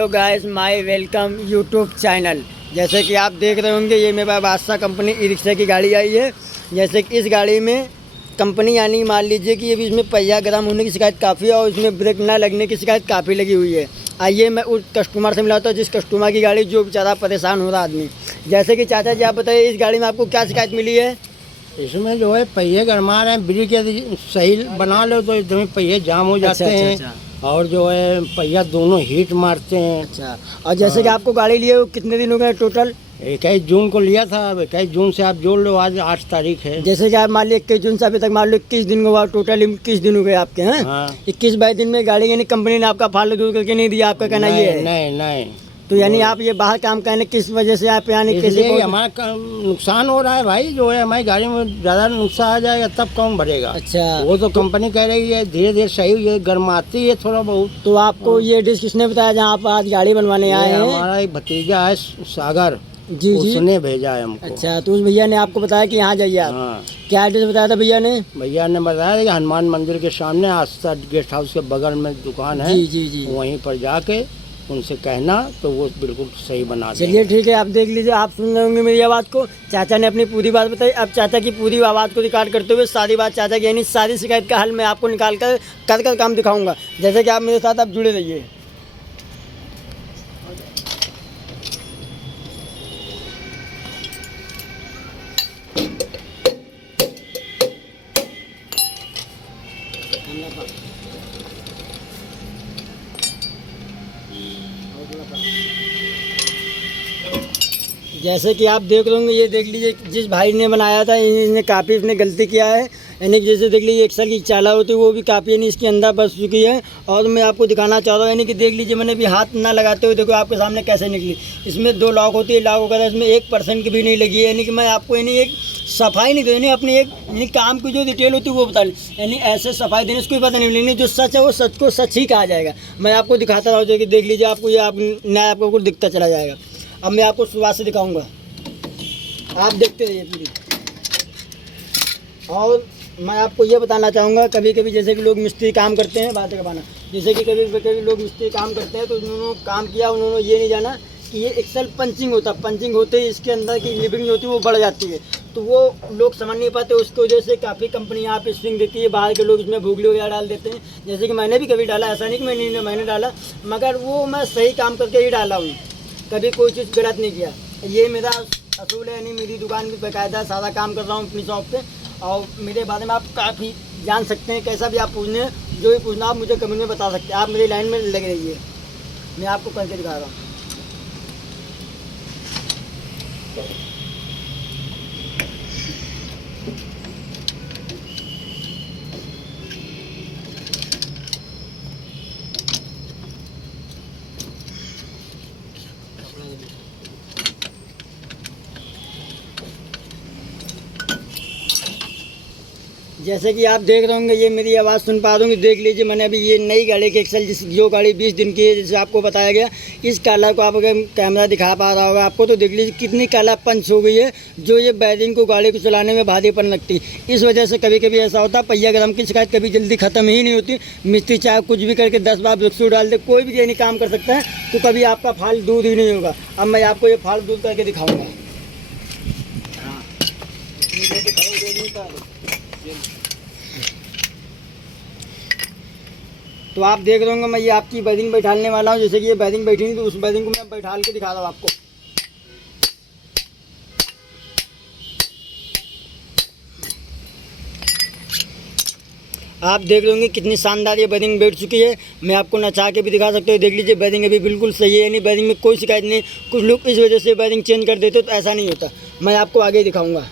Hello guys, my welcome YouTube channel. जैसे कि आप देख रहे होंगे, ये मेरे पास बादशाह कंपनी ई रिक्शा की गाड़ी आई है। जैसे कि इस गाड़ी में कंपनी यानी मान लीजिए कि अभी इसमें पहिया गर्म होने की शिकायत काफ़ी है और इसमें ब्रेक ना लगने की शिकायत काफ़ी लगी हुई है। आइए मैं उस कस्टमर से मिलाता हूँ जिस कस्टमर की गाड़ी जो बेचारा परेशान हो रहा आदमी। जैसे कि चाचा जी, आप बताइए इस गाड़ी में आपको क्या शिकायत मिली है? इसमें जो है पहिए गरमा रहे हैं, ब्रेक यदि सही बना लो तो एकदम पहिए जाम हो जाते हैं। और जो है पहिया दोनों हीट मारते हैं। अच्छा, और जैसे कि आपको गाड़ी लिए वो कितने दिन हो गए टोटल? 21 जून को लिया था। अब 21 जून से आप जोड़ लो, आज 8 तारीख है। जैसे कि आप मान लो 21 जून से अभी तक मान लो 21 दिन हुआ, टोटल 21 दिन हो गए आपके हैं। हाँ। 21-22 दिन में गाड़ी यानी कंपनी ने आपका फाल्तू दूर करके नहीं दिया, आपका कहना ये है? नहीं नहीं। तो यानी आप ये बाहर काम करने किस वजह से आप यानी कैसे हमारा नुकसान हो रहा है भाई। जो है हमारी गाड़ी में ज़्यादा नुकसान आ जाएगा तब कौन भरेगा? अच्छा, वो तो कंपनी कह रही है धीरे धीरे सही, ये गर्माती है थोड़ा बहुत। तो आपको ये डिश किसने बताया जहाँ आप आज गाड़ी बनवाने आए हैं? हमारा एक भतीजा है सागर, जी जी, उसने भेजा है हमको। अच्छा, तो उस भैया ने आपको बताया कि यहाँ जाइए आप? हाँ। क्या एड्रेस बताया था भैया ने? भैया ने बताया कि हनुमान मंदिर के सामने आस्था गेस्ट हाउस के बगल में दुकान है। जी जी जी, वहीं पर जाके उनसे कहना तो वो बिल्कुल सही बना देंगे। चलिए ठीक है, आप देख लीजिए, आप सुन रहे होंगे मेरी आवाज़ को। चाचा ने अपनी पूरी बात बताई। अब चाचा की पूरी आवाज़ को रिकॉर्ड करते हुए सारी बात चाचा की यानी सारी शिकायत का हल मैं आपको निकाल कर काम दिखाऊंगा। जैसे कि आप मेरे साथ आप जुड़े रहिए। जैसे कि आप देख रहे होंगे, ये देख लीजिए जिस भाई ने बनाया था इसने काफ़ी इसने गलती किया है। यानी कि जैसे देख लीजिए एक्सल की चाला होती है वो भी काफ़ी यानी इसके अंदर बस चुकी है। और मैं आपको दिखाना चाह रहा हूँ, यानी कि देख लीजिए मैंने भी हाथ ना लगाते हुए देखो आपके सामने कैसे निकली। इसमें 2 लॉक होती है, लॉक वगैरह इसमें 1% की भी नहीं लगी है। यानी कि मैं आपको यानी एक सफाई नहीं देनी, अपनी एक यानी काम की जो डिटेल होती है वो बता ली। यानी ऐसे सफाई देने से कोई पता नहीं मिलेगी, जो सच है वो सच को सच ही कहा जाएगा। मैं आपको दिखाता रहा हूँ कि देख लीजिए, आपको ये आप नया आपको कुछ दिखता चला जाएगा। अब मैं आपको शुरुआत से दिखाऊँगा, आप देखते रहिए पूरी। और मैं आपको ये बताना चाहूँगा, कभी कभी जैसे कि लोग मिस्त्री काम करते हैं, बातें करवाना, जैसे कि कभी कभी लोग मिस्त्री काम करते हैं तो उन्होंने काम किया, उन्होंने ये नहीं जाना कि ये एक्सल पंचिंग होता, पंचिंग होते ही इसके अंदर की लिविंग होती है वो बढ़ जाती है। तो वो लोग समझ नहीं पाते, उसकी वजह से काफ़ी कंपनी यहाँ पे स्विंग देती है। बाहर के लोग इसमें भूगली वगैरह डाल देते हैं। जैसे कि मैंने भी कभी डाला, ऐसा नहीं कि मैंने डाला, मगर वो मैं सही काम करके ही डाला हूँ, कभी कोई चीज़ गलत नहीं किया। ये मेरा असूल है, यानी मेरी दुकान भी बाकायदा सारा काम कर रहा हूँ अपनी शॉप पे। और मेरे बारे में आप काफ़ी जान सकते हैं, कैसा भी आप पूछने, जो भी पूछना आप मुझे कमेंट में बता सकते हैं। आप मेरी लाइन में लगे रहिए, मैं आपको करके दिखा रहा हूँ। जैसे कि आप देख रहे होंगे, ये मेरी आवाज़ सुन पा रहे होंगे, देख लीजिए मैंने अभी ये नई गाड़ी की एक्सल जो गाड़ी 20 दिन की है, जैसे आपको बताया गया, इस काला को आप अगर कैमरा दिखा पा रहा होगा आपको, तो देख लीजिए कितनी काला पंच हो गई है, जो ये बैरिंग को गाड़ी को चलाने में भारीपन लगती है। इस वजह से कभी कभी ऐसा होता है, पहिया गर्म की शिकायत कभी जल्दी ख़त्म ही नहीं होती। मिस्त्री चाहे कुछ भी करके 10 बार ब्रेक शू डाल दे, कोई भी यानी काम कर सकता है, तो कभी आपका फाल्ट दूर ही नहीं होगा। अब मैं आपको ये फाल्ट दूर करके दिखाऊँगा। हाँ, तो आप देख रहे होंगे, मैं ये आपकी बैरिंग बैठाने वाला हूँ। जैसे कि ये बैरिंग बैठी नहीं, तो उस बैरिंग को मैं बैठाल के दिखा रहा हूँ आपको। आप देख रहे होंगे कितनी शानदार ये बैरिंग बैठ चुकी है। मैं आपको नचा के भी दिखा सकता हूँ, देख लीजिए बैरिंग अभी बिल्कुल सही है, यानी बैरिंग में कोई शिकायत नहीं। कुछ लोग इस वजह से बैरिंग चेंज कर देते, तो ऐसा नहीं होता। मैं आपको आगे दिखाऊँगा।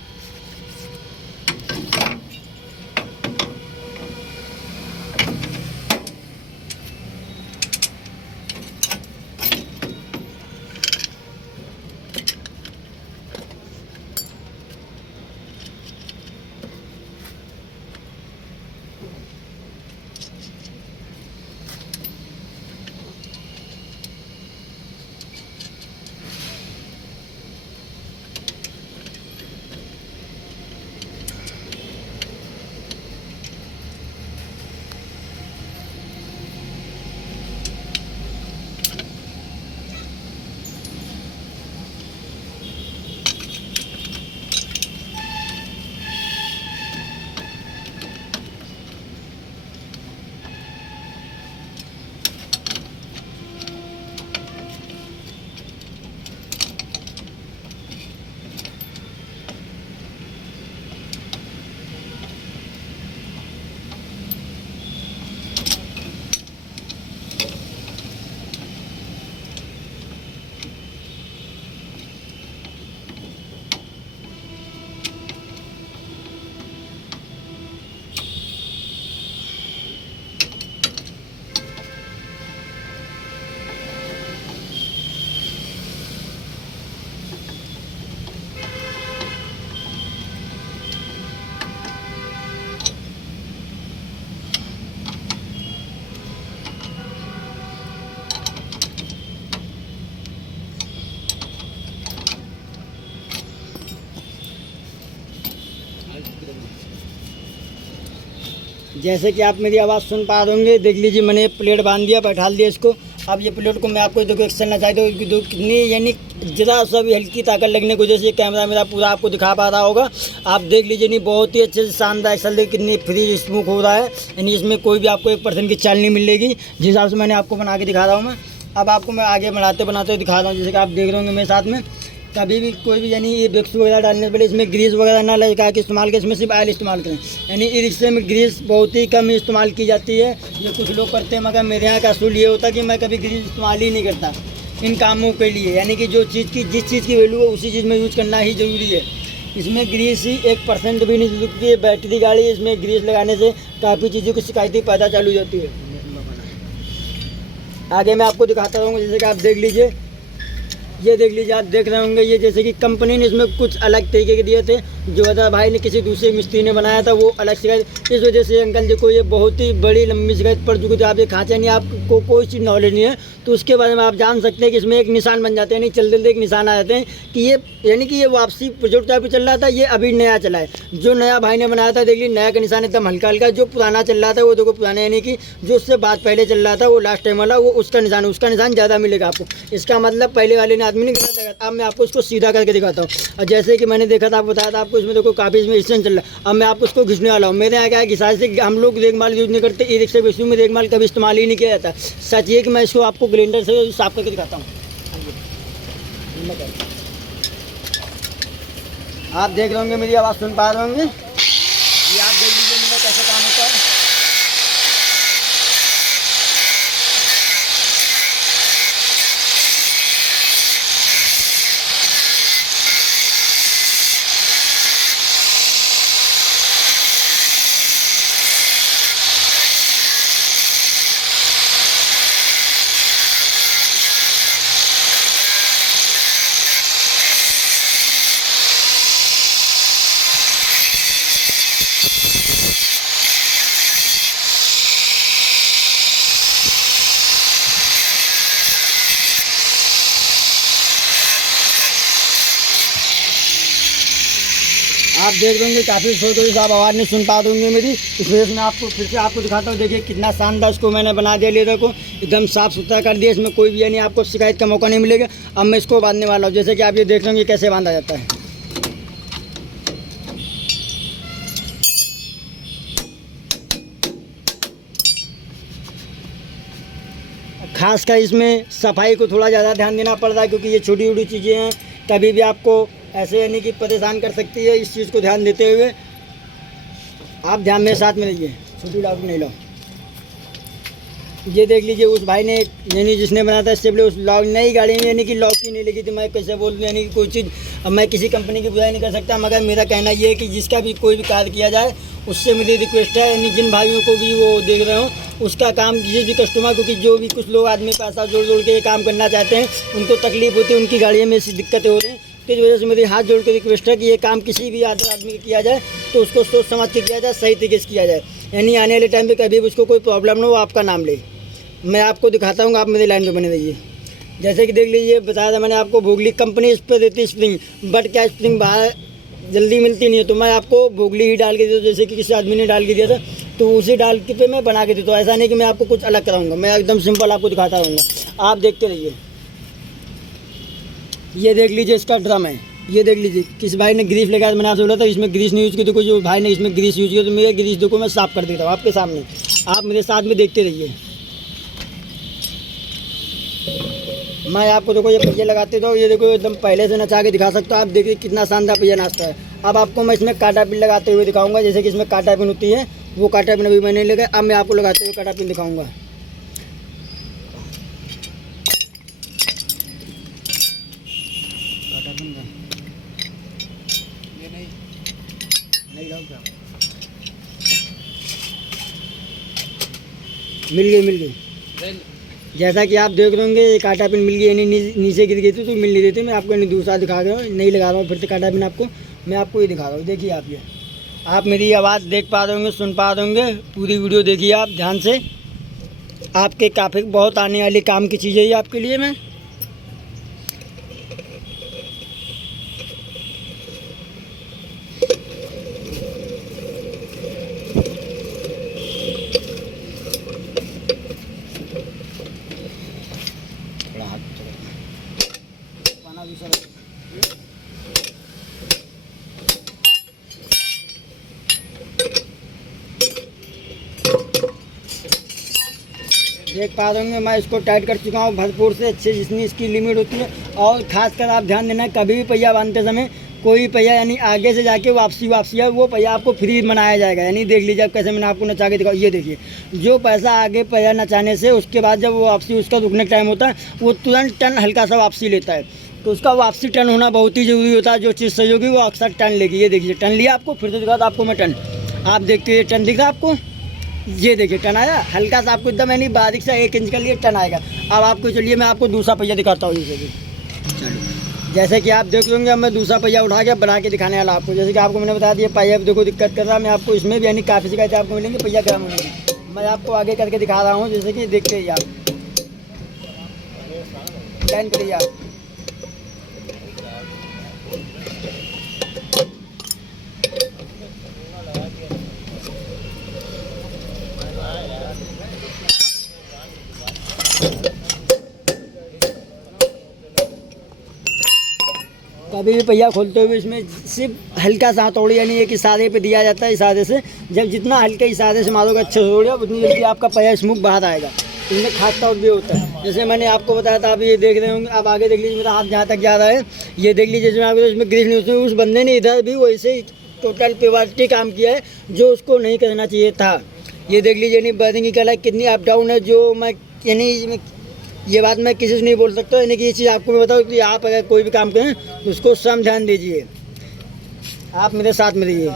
जैसे कि आप मेरी आवाज़ सुन पा रहे होंगे, देख लीजिए मैंने प्लेट बांध दिया, बैठा दिया इसको। अब ये प्लेट को मैं आपको देखो एक्सचलना चाहता हूँ, दो कितनी यानी ज़रा सा भी हल्की ताकत लगने की वजह से कैमरा मेरा पूरा आपको दिखा पा रहा होगा। आप देख लीजिए, नहीं बहुत ही अच्छे से शानदार एक्सल कितनी फ्री स्मूथ हो रहा है, यानी इसमें कोई भी आपको 1% की चाल नहीं मिलेगी, जिस हिसाब से मैंने आपको बना के दिखा रहा हूँ मैं। अब आपको मैं आगे बनाते बनाते दिखा रहा हूँ, जैसे कि आप देख रहे होंगे मेरे साथ में। कभी भी कोई भी यानी ये विक्स वगैरह डालने से पहले इसमें ग्रीस वगैरह ना लगा के इस्तेमाल करें, इसमें सिर्फ ऑयल इस्तेमाल करें। यानी ई रिक्शे में ग्रीस बहुत ही कम इस्तेमाल की जाती है, ये कुछ लोग करते हैं, मगर मेरे यहाँ का असूल ये होता है कि मैं कभी ग्रीस इस्तेमाल ही नहीं करता इन कामों के लिए। यानी कि जो चीज़ की जिस चीज़ की वैल्यू है उसी चीज़ में यूज करना ही ज़रूरी है। इसमें ग्रीस ही 1% भी नहीं लगती है। बैटरी गाड़ी है, इसमें ग्रीस लगाने से काफ़ी चीज़ों की शिकायतें पैदा चालू हो जाती है। आगे मैं आपको दिखाता रहूँगा, जैसे कि आप देख लीजिए, ये देख लीजिए, आप देख रहे होंगे, ये जैसे कि कंपनी ने इसमें कुछ अलग तरीके के दिए थे, जो अदर भाई ने किसी दूसरे मिस्त्री ने बनाया था, वो अलग शिकायत। इस वजह से अंकल जी को ये बहुत ही बड़ी लंबी शिकायत पड़ चुकी थी। आप ये खांचा नहीं, आपको कोई चीज़ नॉलेज नहीं है तो उसके बारे में आप जान सकते हैं कि इसमें एक निशान बन जाते हैं, नहीं चलते एक निशान आ जाते हैं कि ये यानी कि ये वापसी प्रोजेक्ट टाइप चल रहा था, ये अभी नया चला है। जो नया भाई ने बनाया था, देख लीजिए नया का निशान एकदम हल्का हल्का, जो पुराना चल रहा था वो देखो पुराना, यानी कि जो उससे बाद पहले चल रहा था वो लास्ट टाइम वाला, वो उसका निशान ज़्यादा मिलेगा आपको। इसका मतलब पहले वाले ने आदमी ने गलत लगाया। अब मैं आपको इसको सीधा करके दिखाता हूँ। और जैसे कि मैंने देखा था, बताया था आपको, इसमें देखो काफ़ी इसमें स्टैंड चल रहा है। अब मैं आपको इसको घिसने वाला हूँ। मेरे यहाँ क्या है, घिसा से हम लोग देखभाल यूज नहीं करते, ई रिक्शे में देखभाल कभी इस्तेमाल ही नहीं किया जाता। सच ये कि मैं इसको आपको ग्राइंडर से साफ करके दिखाता हूँ। आप देख रहे होंगे, मेरी आवाज़ सुन पा रहे होंगे, ये आप देख लीजिए मेरा कैसे काम होता है। आप देख रहे होंगे काफ़ी थोड़ी सी आप आवाज़ नहीं सुन पा दोगे मेरी, इस वजह से मैं आपको फिर से आपको दिखाता हूँ। देखिए कितना शानदार इसको मैंने बना दिया, लेदर को एकदम साफ़ सुथरा कर दिया, इसमें कोई भी यानी आपको शिकायत का मौका नहीं मिलेगा। अब मैं इसको बांधने वाला हूँ, जैसे कि आप ये देख रहे होंगे कैसे बांधा जाता है। खासकर इसमें सफाई को थोड़ा ज़्यादा ध्यान देना पड़ रहा है, क्योंकि ये छोटी छोटी चीज़ें हैं, कभी भी आपको ऐसे यानी कि परेशान कर सकती है। इस चीज़ को ध्यान देते हुए आप ध्यान मेरे साथ में रहिए, छोटी लॉक नहीं लो। ये देख लीजिए, उस भाई ने यानी जिसने बनाया था इससे पहले उस लॉक नई गाड़ी में यानी कि लॉक ही नहीं लगी थी। मैं कैसे बोल दूँ, यानी कि कोई चीज़, अब मैं किसी कंपनी की बुराई नहीं कर सकता, मगर मेरा कहना ये है कि जिसका भी कोई भी कार्य किया जाए, उससे मेरी रिक्वेस्ट है, यानी जिन भाइयों को भी वो देख रहे हो, उसका काम जिस भी कस्टमर, क्योंकि जो भी कुछ लोग आदमी पैसा जोड़ जोड़ के ये काम करना चाहते हैं, उनको तकलीफ होती है, उनकी गाड़ियों में ऐसी दिक्कतें हो रही हैं। तो इस वजह से मेरी हाथ जोड़ के रिक्वेस्ट है कि ये काम किसी भी आदमी को किया जाए तो उसको सोच समझ के किया जाए, सही तरीके से किया जाए, यानी आने वाले टाइम पे कभी भी उसको कोई प्रॉब्लम ना हो, आपका नाम ले। मैं आपको दिखाता हूँ, आप मेरी लाइन पे बने रहिए। जैसे कि देख लीजिए, बताया था मैंने आपको, भोगली कंपनी इस पर देती स्प्रिंग, बट क्या स्प्रिंग बाहर जल्दी मिलती नहीं है, तो मैं आपको भोगली ही डाल के देता हूँ। जैसे कि किसी आदमी ने डाल के दिया था, तो उसी डाल के पे मैं बना के देता हूँ। ऐसा नहीं कि मैं आपको कुछ अलग कराऊंगा, मैं एकदम सिंपल आपको दिखाता रहूँगा, आप देखते रहिए। ये देख लीजिए, इसका ड्रम है, ये देख लीजिए, किस भाई ने ग्रीस लगाया, मैंने आपसे बोला था इसमें ग्रीस नहीं यूज़ की, देखो जो भाई ने इसमें ग्रीस यूज़ किया, तो मेरे ग्रीस देखो मैं साफ़ कर देता हूँ आपके सामने, आप मेरे साथ में देखते रहिए। मैं आपको देखो ये पहिए लगाते तो ये देखो एकदम पहले से नचा के दिखा सकता हूँ। आप देखिए कितना शानदार पहिया नाचता है। अब आपको मैं इसमें काटा पिन लगाते हुए दिखाऊंगा, जैसे कि इसमें काटा पिन होती है, वो काटा पिन अभी मैंने लगाया, अब मैं आपको लगाते हुए काटा पिन दिखाऊंगा। काटा पिन ये नहीं मिल गई। जैसा कि आप देख रहे होंगे, ये काटा पिन मिल गई, यानी नीचे गिर गई थी तो मिल नहीं रही थी। मैं आपको दूसरा दिखा रहा हूँ, नहीं लगा रहा हूँ फिर से काटा पिन आपको, मैं आपको ये दिखा रहा हूँ। देखिए आप ये, आप मेरी आवाज़ देख पा रहे होंगे, सुन पा रहे होंगे, पूरी वीडियो देखिए आप ध्यान से। आपके काफ़ी बहुत आने वाली काम की चीज़ है ये आपके लिए। मैं हाथ पाना भी सर। देख पा रहे होंगे मैं इसको टाइट कर चुका हूँ भरपूर से अच्छे, जितनी इसकी लिमिट होती है। और खासकर आप ध्यान देना, कभी भी पहिया बांधते समय कोई पहिया यानी आगे से जाके वापसी है वो पहिया आपको फ्री बनाया जाएगा। यानी देख लीजिए अब कैसे मैंने आपको नचा के दिखाऊँ। ये देखिए, जो पैसा आगे पहिया नचाने से उसके बाद जब वो वापसी उसका रुकने का टाइम होता है, वो तुरंत टन हल्का सा वापसी लेता है। तो उसका वापसी टन होना बहुत ही ज़रूरी होता है। जो चीज़ सही होगी वो अक्सर टन लेगी। ये देखिए टन लिया आपको, फिर तो दिखा आपको मैं टन, आप देखते ये टन दिख रहा आपको, ये देखिए टन आया हल्का सा आपको एकदम, यानी बारीक सा 1 इंच का लिए टन आएगा। अब आपको चलिए मैं आपको दूसरा पहिया दिखाता हूँ। जैसे कि चलो, जैसे कि आप देख लेंगे, अब मैं दूसरा पहिया उठा के बना के दिखाने वाला आपको। जैसे कि आपको मैंने बता दिया पहिया देखो दिक्कत कर रहा, मैं आपको इसमें भी यानी काफ़ी शिकायतें आपको मिलेंगी पहिया गर्म होने की। मैं आपको आगे करके दिखा रहा हूँ, जैसे कि देखते ही आप लाइन करिए आप। कभी भी पहिया खोलते हुए इसमें सिर्फ हल्का सा हथौड़ी यानी एक इशारे पे दिया जाता है। इशारे से जब जितना हल्के इशारे से मारोगे अच्छे से होगा, उतनी जल्दी आपका पहिया स्मूथ बाहर आएगा। इसमें खास तौर भी होता है, जैसे मैंने आपको बताया था। आप ये देख रहे होंगे, आप आगे देख लीजिए, मेरा हाथ जहाँ तक जा रहा है ये देख लीजिए। जिसमें आपको इसमें ग्रीस नहीं, उस बंदे ने इधर भी वैसे ही टोटल प्योरिटी काम किया है जो उसको नहीं करना चाहिए था। ये देख लीजिए यानी बर्निंग की कला कितनी अप डाउन है, जो मैं यानी ये बात मैं किसी से नहीं बोल सकता। यानी कि ये चीज़ आपको मैं बताऊँ कि आप अगर कोई भी काम करें तो उसको सम ध्यान दीजिए। आप मेरे साथ में रहिए।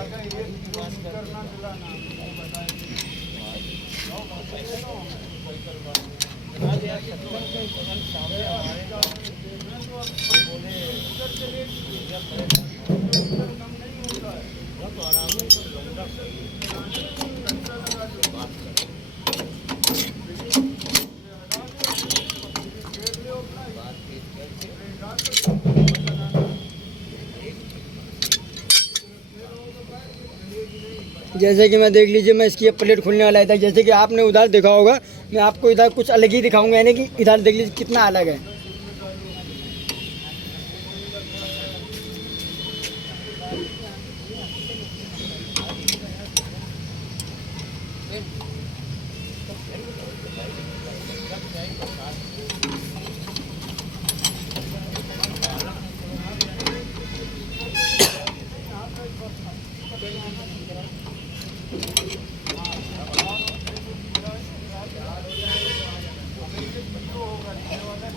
जैसे कि मैं देख लीजिए, मैं इसकी प्लेट खुलने वाला था। जैसे कि आपने उधर देखा होगा, मैं आपको इधर कुछ अलग ही दिखाऊंगा। यानी कि इधर देख लीजिए कितना अलग है।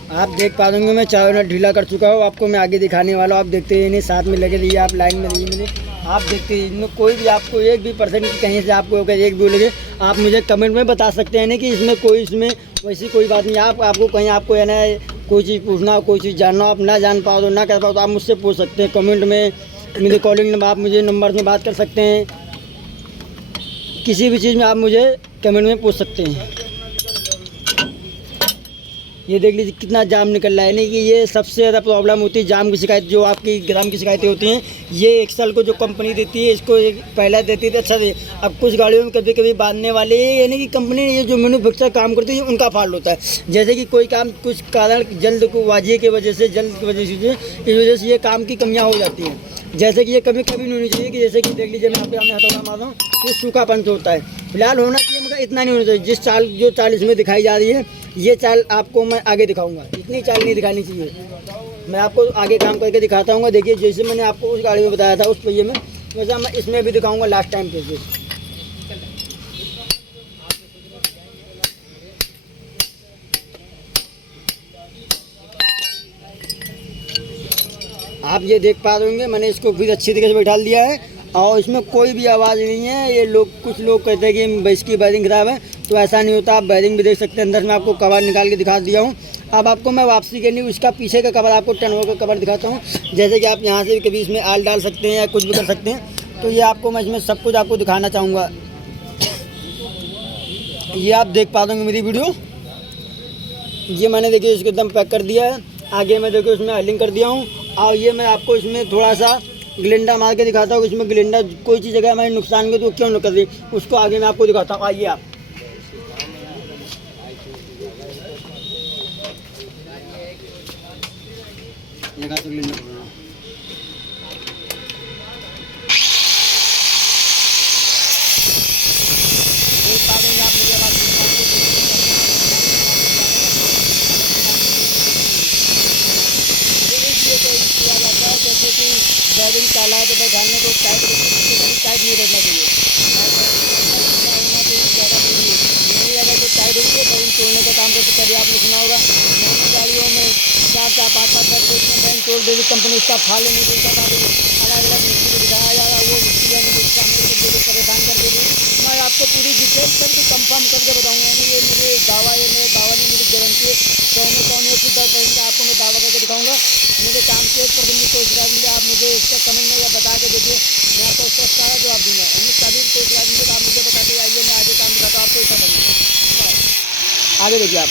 आप देख पा रहे होंगे मैं चारों नट ढीला कर चुका हूँ। आपको मैं आगे दिखाने वाला हूँ। आप देखते हैं, साथ में लगे रहिए, आप लाइन में रहिए मेरे। आप देखते हैं, इनमें कोई भी आपको 1 भी परसेंट की कहीं से आपको अगर 1 भी लगे, आप मुझे कमेंट में बता सकते हैं। ना कि इसमें कोई इसमें वैसी कोई बात नहीं। आपको कहीं आपको है ना कोई चीज़ पूछना, कोई चीज़ जानना, आप ना जान पाओ तो ना कर पाओ तो आप मुझसे पूछ सकते हैं कमेंट में। मेरे कॉलिंग नंबर, आप मुझे नंबर में बात कर सकते हैं। किसी भी चीज़ में आप मुझे कमेंट में पूछ सकते हैं। ये देख लीजिए कितना जाम निकल रहा है। नहीं कि ये सबसे ज़्यादा प्रॉब्लम होती है जाम की शिकायत, जो आपकी ग्राम की शिकायतें होती हैं। ये एक्सल को जो कंपनी देती है, इसको पहले देती थी अच्छा। अब कुछ गाड़ियों में कभी कभी बांधने वाले यानी कि कंपनी ये जो मैन्युफैक्चर काम करती है उनका फॉल्ट होता है। जैसे कि कोई काम कुछ कारण जल्दबाजी की वजह से इस वजह से ये काम की कमियाँ हो जाती हैं। जैसे कि ये कभी नहीं होनी चाहिए कि जैसे कि देख लीजिए मैं आपके सामने हथौड़ा मार रहा हूँ, ये सूखा पंच होता है। फिलहाल होना चाहिए मगर इतना नहीं होना चाहिए। जो चाल इसमें दिखाई जा रही है, ये चाल आपको मैं आगे दिखाऊंगा। इतनी चाल नहीं दिखानी चाहिए, मैं आपको आगे काम करके दिखाता हूँ। देखिए जैसे मैंने आपको उस गाड़ी में बताया था उस पहिए में, वैसा मैं इसमें भी दिखाऊंगा लास्ट टाइम पे। आप ये देख पा रहे होंगे, मैंने इसको फिर अच्छी तरीके से बैठा दिया है और इसमें कोई भी आवाज़ नहीं है। ये कुछ लोग कहते हैं कि इसकी बैरिंग ख़राब है, तो ऐसा नहीं होता। आप बैरिंग भी देख सकते हैं। अंदर में आपको कवर निकाल के दिखा दिया हूँ। अब आपको मैं वापसी के लिए उसका पीछे का कवर, आपको टनवो का कवर दिखाता हूँ। जैसे कि आप यहाँ से भी कभी इसमें आल डाल सकते हैं या कुछ भी कर सकते हैं। तो ये आपको मैं इसमें सब कुछ आपको दिखाना चाहूँगा। ये आप देख पा रहे होंगे मेरी वीडियो। ये मैंने देखिए इसको एकदम पैक कर दिया है। आगे मैं देखिए उसमें हलिंग कर दिया हूँ। और ये मैं आपको इसमें थोड़ा सा ग्लिंडा मार के दिखाता हूँ। इसमें ग्लिंडा कोई चीज़ अगर हमारे नुकसान के तो क्यों न कर रही, उसको आगे मैं आपको दिखाता हूँ। आइए आप जगह से लेना पड़ेगा। देख पा देंगे आप मेरी आवाज़ सुन पाते हैं। ये इसलिए तो किया जाता है जैसे कि बैरिंग काला है तो बैठाने को टाइट टाइट नहीं रहना चाहिए, ज़्यादा नहीं अगर तो टाइट होगी तो बैरिंग तोड़ने का काम करते। कभी आपने सुना होगा नई गाड़ियों में 4-4, 5-5 10 बैरिंग तोड़ देगी कंपनी, इसका फाल नहीं देता था, अलग अलग मिस्त्री को दिखाया जा रहा है, वो मिस्त्री यानी कि सामने से जो परेशान कर देगी। मैं आपको पूरी डिटेल करके कंफर्म करके बताऊंगा, यानी ये मुझे दावा है, मेरे दावा नहीं मेरी गारंटी है, 100% आपको मैं दावा करके दिखाऊंगा। मेरे काम से 1% भी कोई शिकायत मिले आप मुझे इसका कमेंट में या बता के देखिए, मैं आपको उसका सारा जवाब दूंगा। यानी कभी भी कोई शिकायत मिले आप मुझे बता के आइए, मैं आगे काम दिखाता हूँ आपको इसका कमेंट। आगे देखिए आप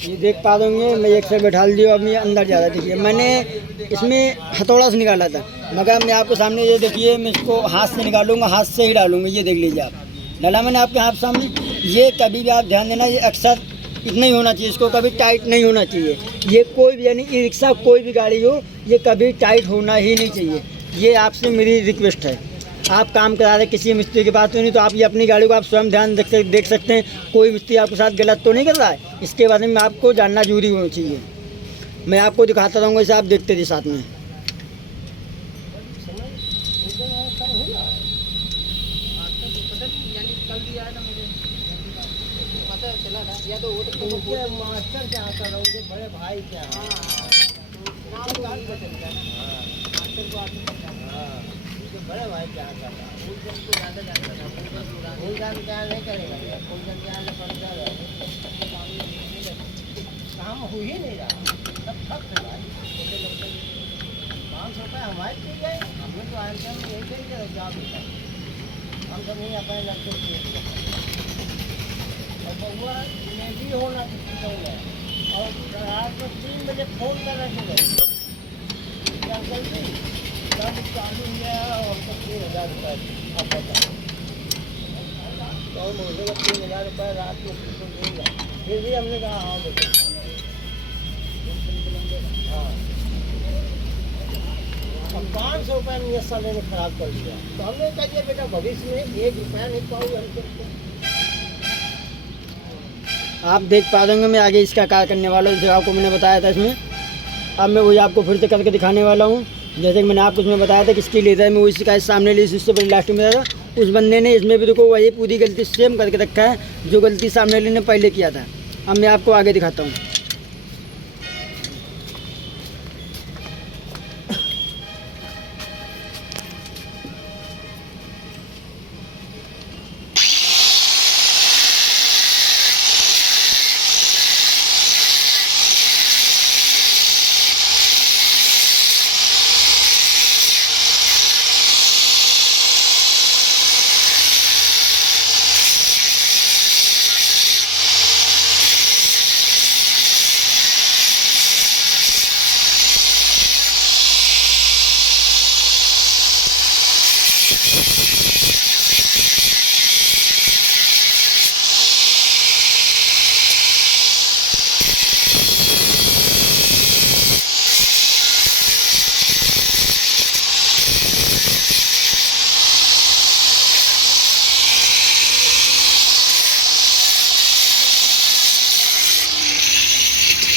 ये देख पा देंगे। मैं एक से बैठा दिया, अब मैं अंदर जा रहा। देखिए मैंने इसमें हथौड़ा से निकाला था, मगर मैं आपके सामने ये देखिए मैं इसको हाथ से निकालूंगा, हाथ से ही डालूंगा। ये देख लीजिए आप, डाला मैंने आपके हाथ सामने। ये कभी भी आप ध्यान देना, ये अक्सर इतना ही होना चाहिए, इसको कभी टाइट नहीं होना चाहिए। ये कोई भी यानी ई रिक्शा कोई भी गाड़ी हो, ये कभी टाइट होना ही नहीं चाहिए। ये आपसे मेरी रिक्वेस्ट है। आप काम करा रहे किसी मिस्त्री की बात तो नहीं, तो आप ये अपनी गाड़ी को आप स्वयं ध्यान देख सकते हैं, कोई मिस्त्री आपके साथ गलत तो नहीं कर रहा है। इसके बारे में आपको जानना जरूरी होना चाहिए। मैं आपको दिखाता रहूँगा, इसे आप देखते रहिए साथ में। मास्टर क्या आता था, उनके बड़े भाई क्या बड़े भाई क्या आता था, उनको ज़्यादा जानता था। भूल जान क्या नहीं करेगा, भूल जान क्या पड़ जाएगा, काम हो ही नहीं रहा, सब ठप है भाई। 500 रुपये हमारे चल जाए, हमने तो आए थे यही करेंगे जॉब होता, हम तो नहीं अपने लड़के के और बहुआ में भी होना चाहिए। और रात में 3 बजे फ़ोन कर रहे थे अंकल जी, सब चालू हुआ और हमको 3000 रुपये अब बताओ। तो मुझे 3000 रुपये रात में किसको देंगे, फिर भी हमने कहा हाँ देखो हाँ। अब 500 रुपये में साले ने खराब कर दिया, तो हमने कह दिया बेटा भविष्य में 1 रुपया नहीं पाऊँ हमको। आप देख पा देंगे मैं आगे इसका कार्य करने वाला हूँ, जो आपको मैंने बताया था इसमें। अब मैं वही आपको फिर से करके दिखाने वाला हूँ, जैसे कि मैंने आपको इसमें बताया था किसकी लेता है। मैं वही शिकायत सामने ली, इससे पहले लास्ट में था उस बंदे ने, इसमें भी देखो वही पूरी गलती सेम करके रखा है जो गलती सामने लेने पहले किया था। अब मैं आपको आगे दिखाता हूँ।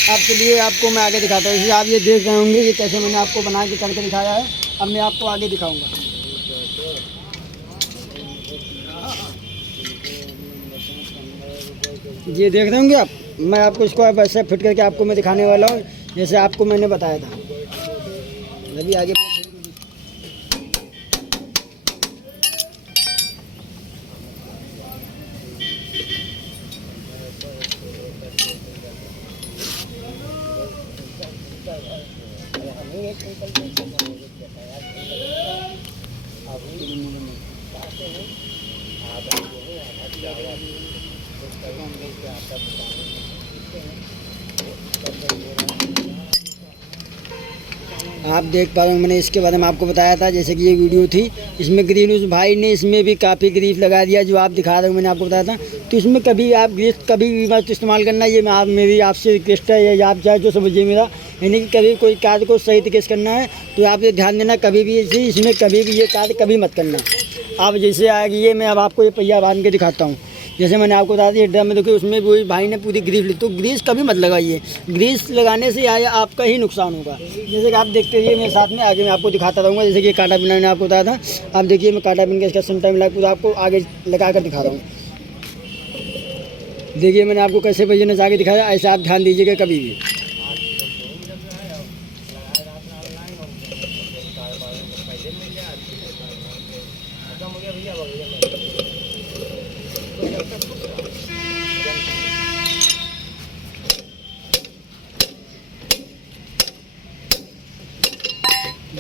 अब चलिए आपको मैं आगे दिखाता हूँ। आप ये देख रहे होंगे ये कैसे मैंने आपको बना के करके दिखाया है। अब मैं आपको आगे दिखाऊंगा। ये देख रहे होंगे आप, मैं आपको इसको वैसे फिट करके आपको मैं दिखाने वाला हूँ जैसे आपको मैंने बताया था। अभी आगे आप देख पा रहे हो, मैंने इसके बारे में आपको बताया था, जैसे कि ये वीडियो थी, इसमें ग्रीन उस भाई ने इसमें भी काफ़ी ग्रीस लगा दिया जो आप दिखा रहे हो, मैंने आपको बताया था। तो इसमें कभी आप ग्रीस कभी भी मत इस्तेमाल करना, ये मेरी आपसे रिक्वेस्ट है, या आप चाहे जो समझिए मेरा, यानी कि कभी कोई कार्य को सही तरीके से करना है तो आप ये ध्यान देना, कभी भी इसमें कभी भी ये कार्य कभी मत करना। आप जैसे आएगी ये, मैं अब आपको ये पहिया बांध के दिखाता हूँ। जैसे मैंने आपको बताया था ड्रम में, देखिए उसमें भी भाई ने पूरी ग्रीस ली, तो ग्रीस कभी मत लगाइए, ग्रीस लगाने से आया आपका ही नुकसान होगा। जैसे कि आप देखते रहिए मेरे साथ में, आगे मैं आपको दिखाता रहूँगा। जैसे कि ये कांटा बिना मैंने आपको बताया था, आप देखिए मैं कांटा बिन के इसका सम टाइम लगा आपको आगे लगा कर दिखा रहा हूँ। देखिए मैंने आपको कैसे भैया ने आगे दिखाया, ऐसे आप ध्यान दीजिएगा कभी भी।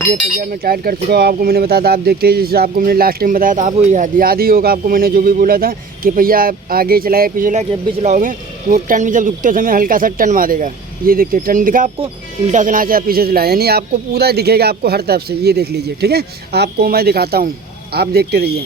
ये पहिया मैं टाइट कर चुका हूँ, आपको मैंने बताया था, आप देखते हैं जैसे आपको मैंने लास्ट टाइम बताया था, आपको याद ही होगा आपको मैंने जो भी बोला था कि पहिया आगे चलाए पीछे चलाए, जब भी चलाओगे तो वो टर्न में जब रुकते समय हल्का सा टर्न मारेगा। ये देखते टर्न दिखा आपको, उल्टा चलाना चाहे पीछे चलाए, यानी आपको पूरा दिखेगा आपको हर तरफ से। ये देख लीजिए, ठीक है, आपको मैं दिखाता हूँ, आप देखते रहिए।